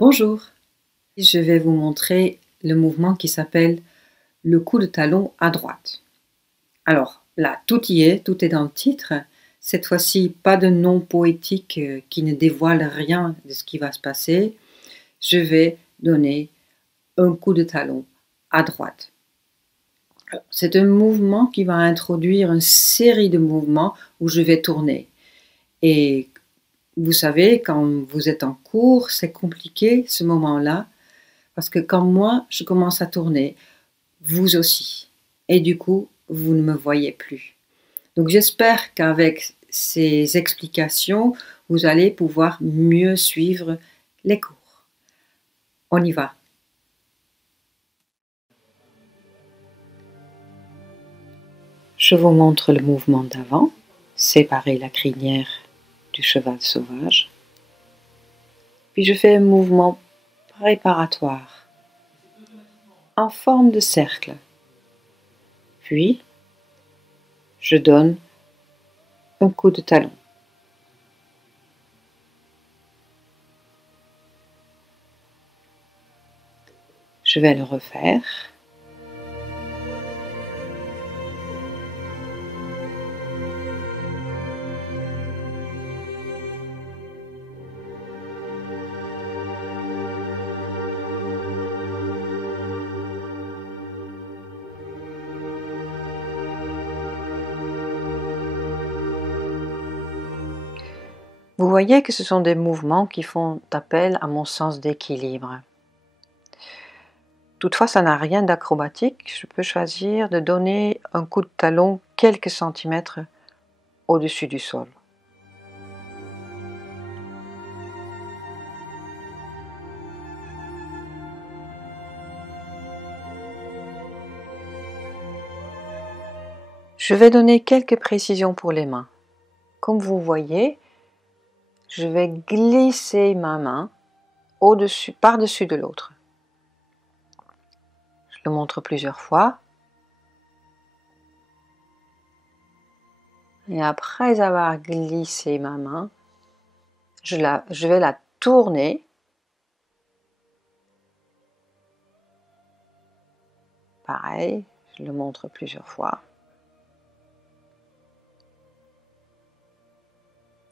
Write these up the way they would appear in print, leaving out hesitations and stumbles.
Bonjour, je vais vous montrer le mouvement qui s'appelle le coup de talon à droite. Alors là, tout y est, tout est dans le titre. Cette fois-ci, pas de nom poétique qui ne dévoile rien de ce qui va se passer. Je vais donner un coup de talon à droite. C'est un mouvement qui va introduire une série de mouvements où je vais tourner. Et vous savez, quand vous êtes en cours, c'est compliqué ce moment-là, parce que quand moi, je commence à tourner, vous aussi. Et du coup, vous ne me voyez plus. Donc j'espère qu'avec ces explications, vous allez pouvoir mieux suivre les cours. On y va. Je vous montre le mouvement d'avant, séparer la crinière du cheval sauvage. Puis je fais un mouvement préparatoire en forme de cercle. Puis, je donne un coup de talon. Je vais le refaire. Vous voyez que ce sont des mouvements qui font appel à mon sens d'équilibre. Toutefois, ça n'a rien d'acrobatique. Je peux choisir de donner un coup de talon quelques centimètres au-dessus du sol. Je vais donner quelques précisions pour les mains. Comme vous voyez, je vais glisser ma main par-dessus de l'autre. Je le montre plusieurs fois. Et après avoir glissé ma main, je vais la tourner. Pareil, je le montre plusieurs fois.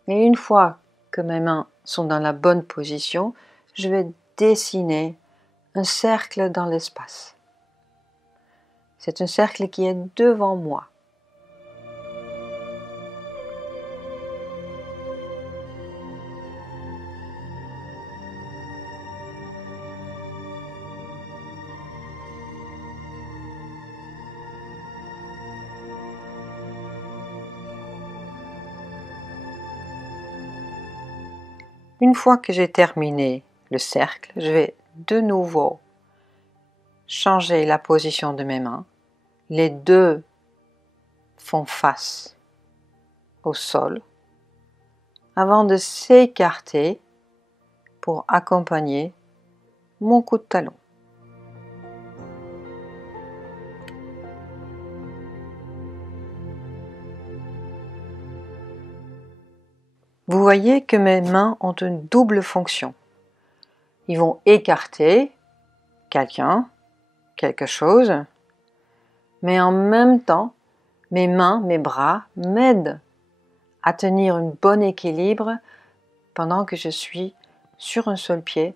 Et une fois que mes mains sont dans la bonne position, je vais dessiner un cercle dans l'espace. C'est un cercle qui est devant moi. Une fois que j'ai terminé le cercle, je vais de nouveau changer la position de mes mains. Les deux font face au sol avant de s'écarter pour accompagner mon coup de talon. Vous voyez que mes mains ont une double fonction. Ils vont écarter quelqu'un, quelque chose, mais en même temps, mes mains, mes bras m'aident à tenir un bon équilibre pendant que je suis sur un seul pied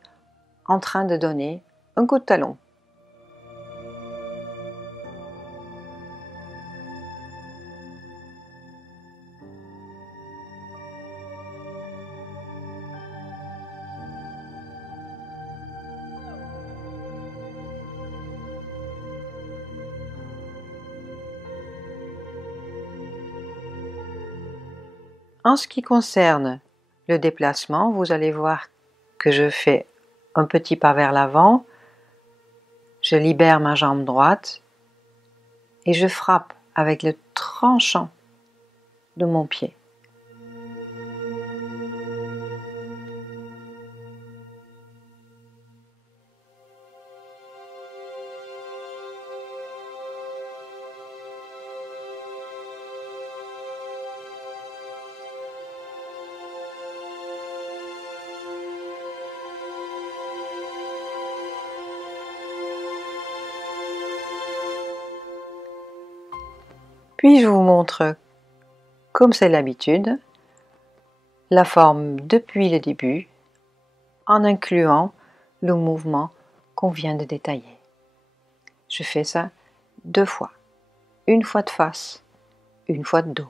en train de donner un coup de talon. En ce qui concerne le déplacement, vous allez voir que je fais un petit pas vers l'avant, je libère ma jambe droite et je frappe avec le tranchant de mon pied. Puis je vous montre, comme c'est l'habitude, la forme depuis le début, en incluant le mouvement qu'on vient de détailler. Je fais ça 2 fois. Une fois de face, une fois de dos.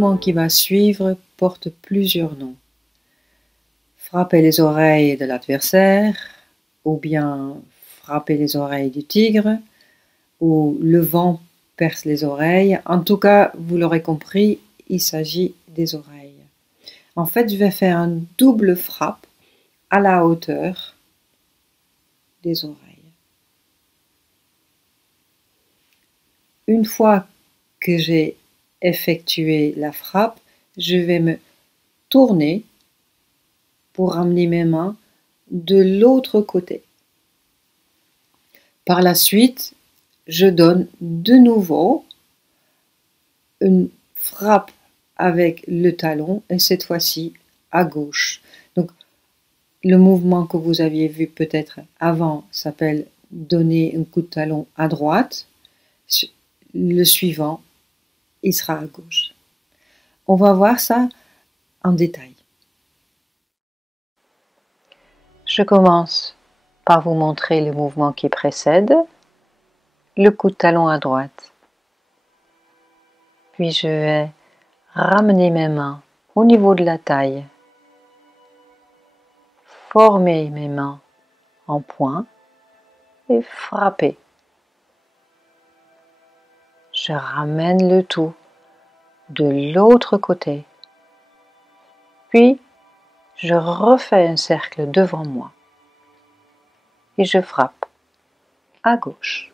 mouvement qui va suivre porte plusieurs noms. Frapper les oreilles de l'adversaire, ou bien frapper les oreilles du tigre, ou le vent perce les oreilles. En tout cas, vous l'aurez compris, il s'agit des oreilles. En fait, je vais faire un double frappe à la hauteur des oreilles. Une fois que j'ai effectué la frappe, je vais me tourner pour ramener mes mains de l'autre côté. Par la suite, je donne de nouveau une frappe avec le talon et cette fois-ci à gauche. Donc, le mouvement que vous aviez vu peut-être avant s'appelle donner un coup de talon à droite. Le suivant, il sera à gauche. On va voir ça en détail. Je commence par vous montrer le mouvement qui précède, le coup de talon à droite. Puis je vais ramener mes mains au niveau de la taille, former mes mains en poing et frapper. Je ramène le tout de l'autre côté. Puis, je refais un cercle devant moi et je frappe à gauche.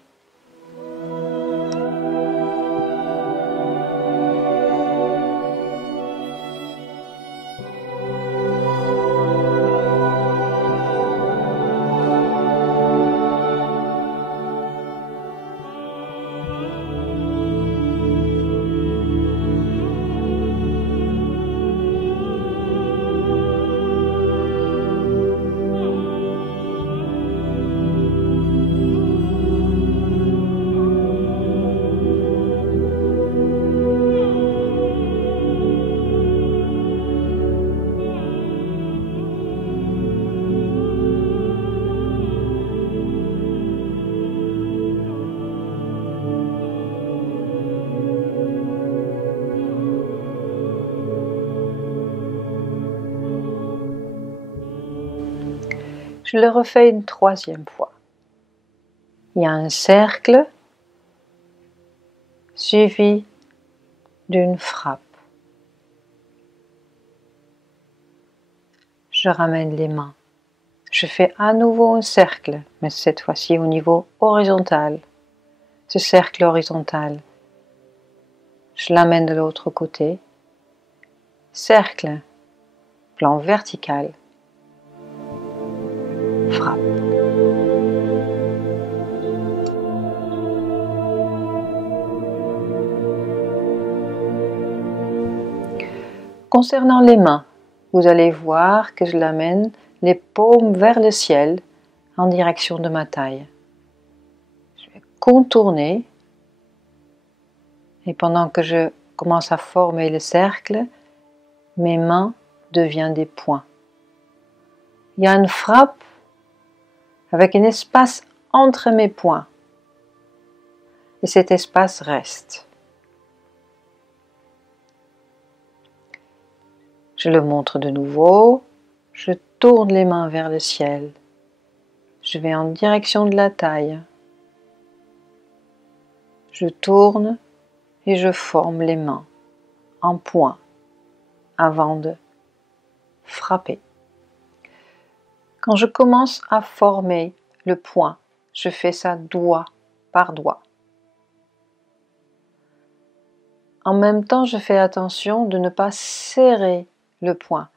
Je le refais une troisième fois. Il y a un cercle suivi d'une frappe. Je ramène les mains. Je fais à nouveau un cercle, mais cette fois-ci au niveau horizontal. Ce cercle horizontal, je l'amène de l'autre côté. Cercle, plan vertical, frappe. Concernant les mains, vous allez voir que je l'amène les paumes vers le ciel en direction de ma taille. Je vais contourner et pendant que je commence à former le cercle, mes mains deviennent des poings. Il y a une frappe avec un espace entre mes poings et cet espace reste. Je le montre de nouveau, je tourne les mains vers le ciel, je vais en direction de la taille, je tourne et je forme les mains en poing avant de frapper. Quand je commence à former le poing, je fais ça doigt par doigt. En même temps, je fais attention de ne pas serrer le poing.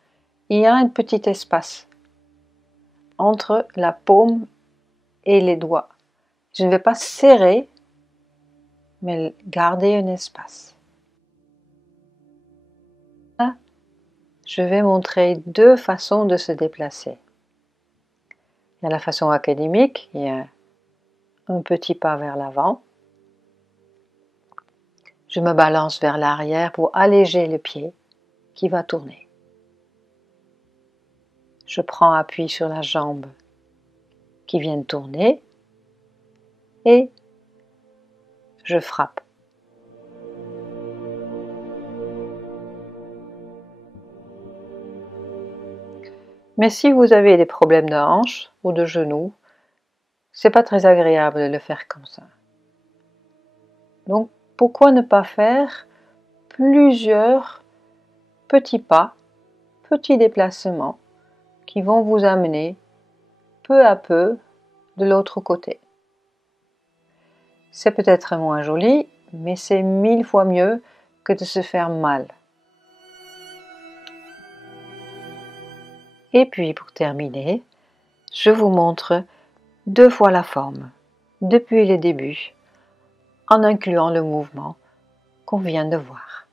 Il y a un petit espace entre la paume et les doigts. Je ne vais pas serrer, mais garder un espace. Là, je vais montrer deux façons de se déplacer. Il y a la façon académique, il y a un petit pas vers l'avant. Je me balance vers l'arrière pour alléger le pied qui va tourner. Je prends appui sur la jambe qui vient de tourner et je frappe. Mais si vous avez des problèmes de hanche ou de genoux, c'est pas très agréable de le faire comme ça. Donc, pourquoi ne pas faire plusieurs petits pas, petits déplacements qui vont vous amener peu à peu de l'autre côté. C'est peut-être moins joli, mais c'est 1000 fois mieux que de se faire mal. Et puis pour terminer, je vous montre 2 fois la forme, depuis le début, en incluant le mouvement qu'on vient de voir.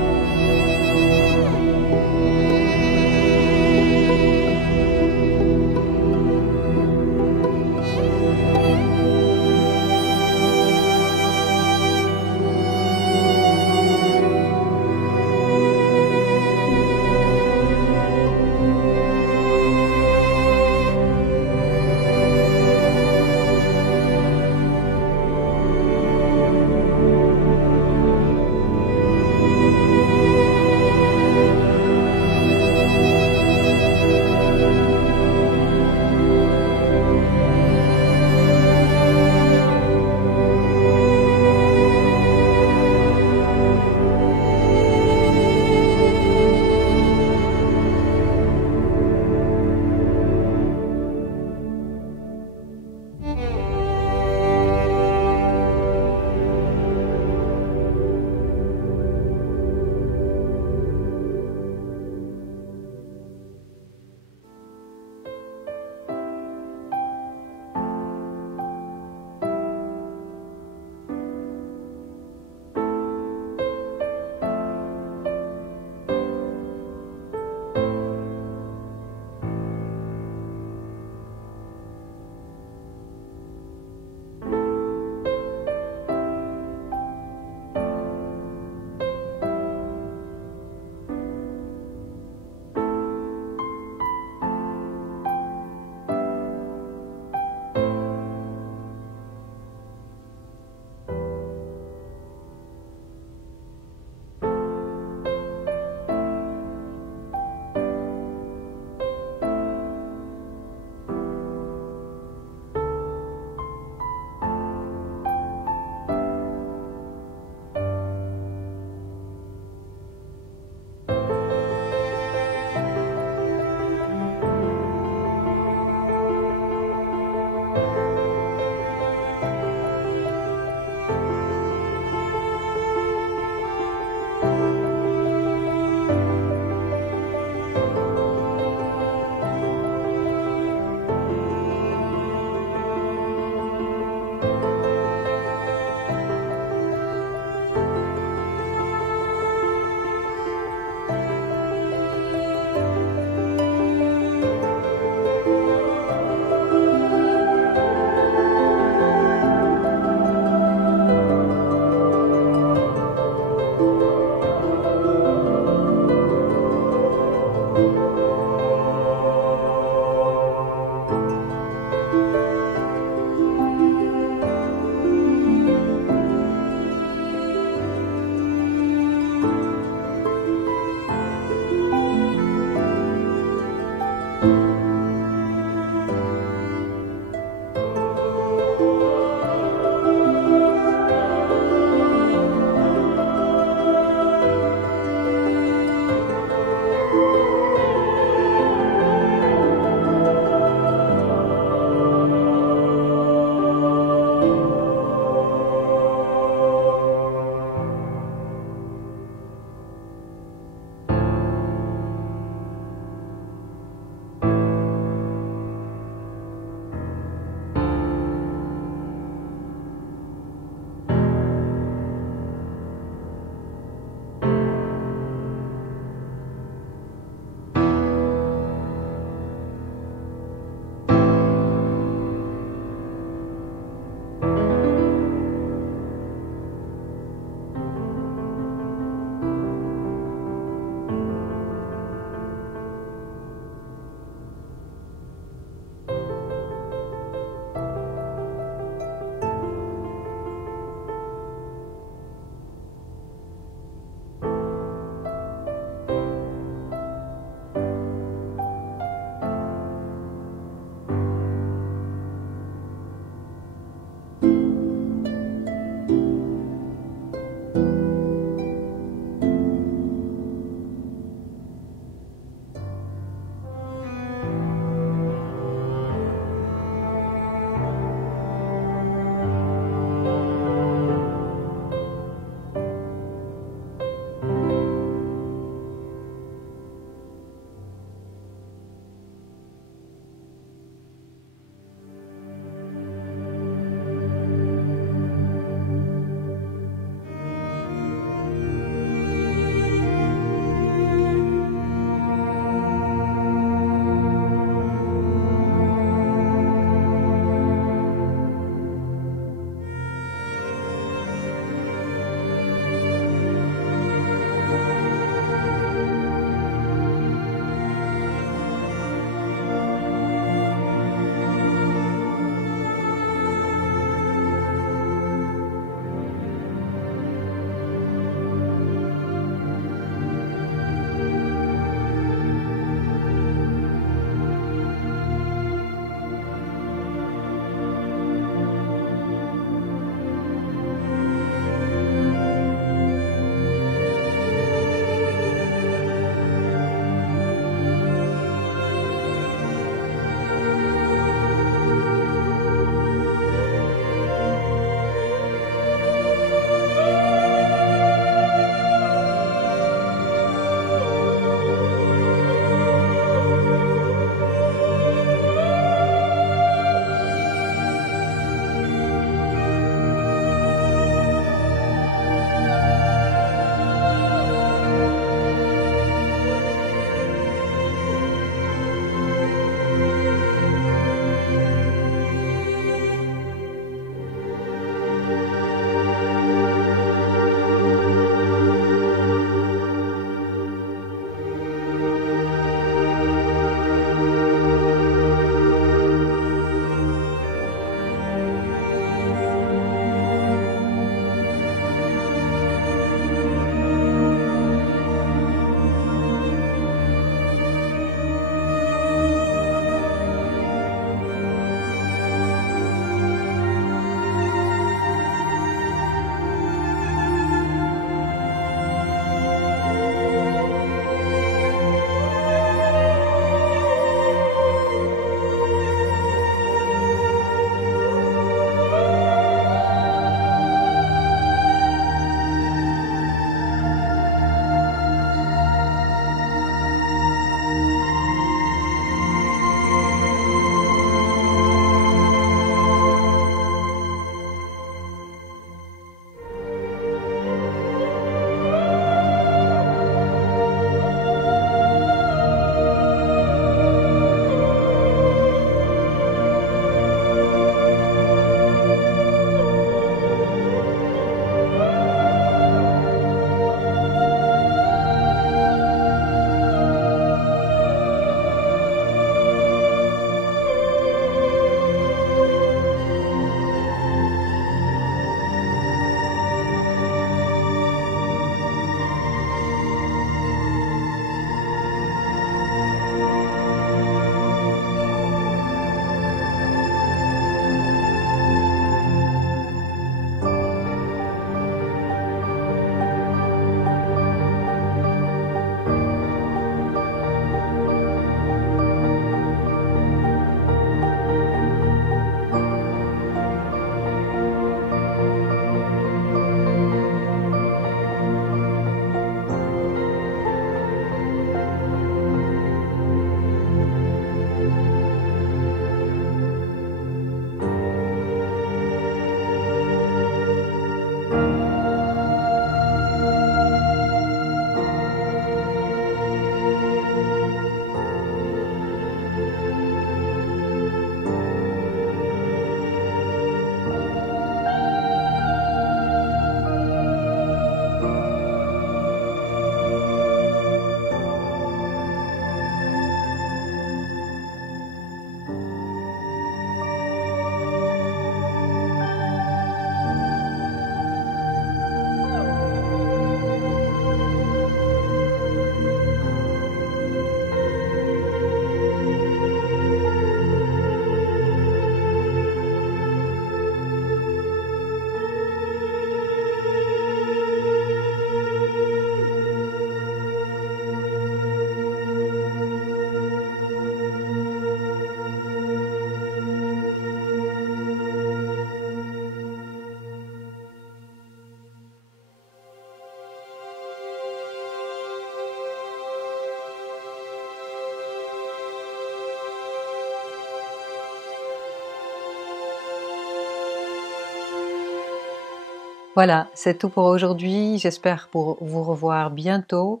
Voilà, c'est tout pour aujourd'hui. J'espère pour vous revoir bientôt